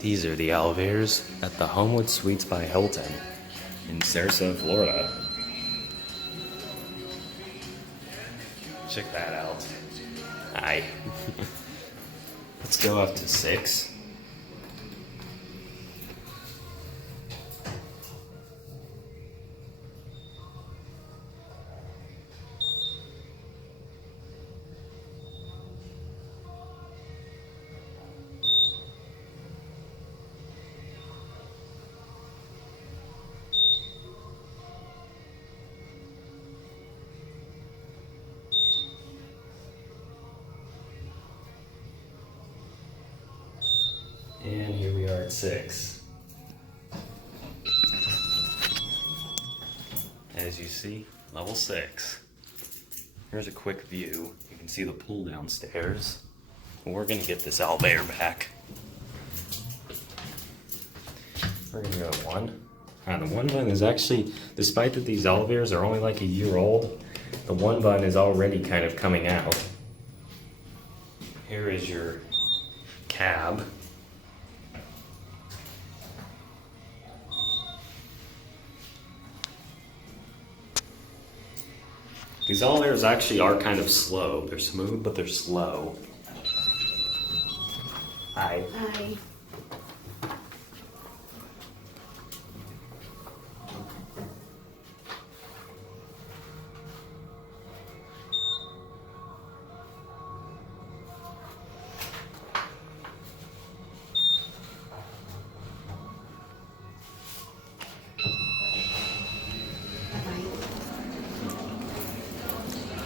These are the elevators at the Homewood Suites by Hilton in Sarasota, Florida. Check that out. Hi. Let's go up to 6. And here we are at 6. As you see, level 6. Here's a quick view. You can see the pool downstairs. We're gonna get this elevator back. We're gonna go at 1. The 1 button is actually, despite that these elevators are only like a year old, the 1 button is already kind of coming out. Here is your cab. These elevators actually are kind of slow. They're smooth, but they're slow. Hi. Hi.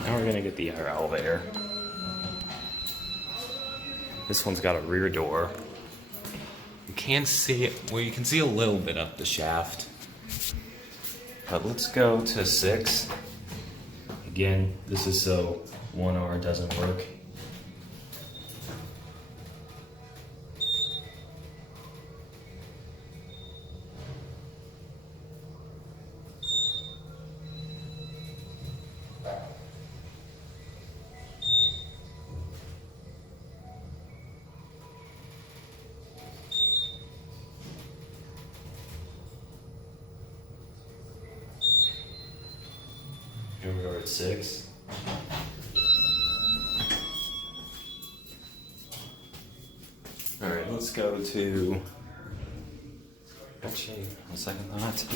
Now we're gonna get the other elevator. This one's got a rear door. You can't see it, well, you can see a little bit up the shaft. But let's go to 6. Again, this is so 1R doesn't work. Here we are at 6. Alright, let's go to, actually, on second thought,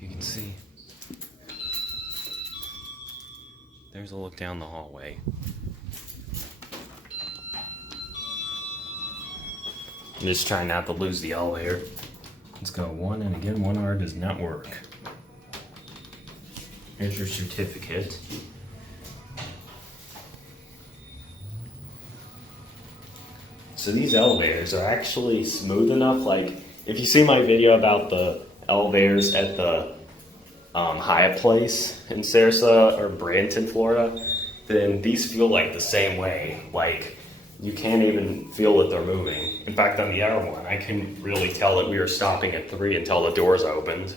you can see, there's a look down the hallway. I'm just trying not to lose the elevator. Let's go 1, and again, 1R does not work. Here's your certificate. So these elevators are actually smooth enough, like if you see my video about the elevators at the Hyatt place in Sarasota or Bradenton, Florida, then these feel like the same way. Like you can't even feel that they're moving. In fact, on the other one, I can really tell that we were stopping at 3 until the doors opened.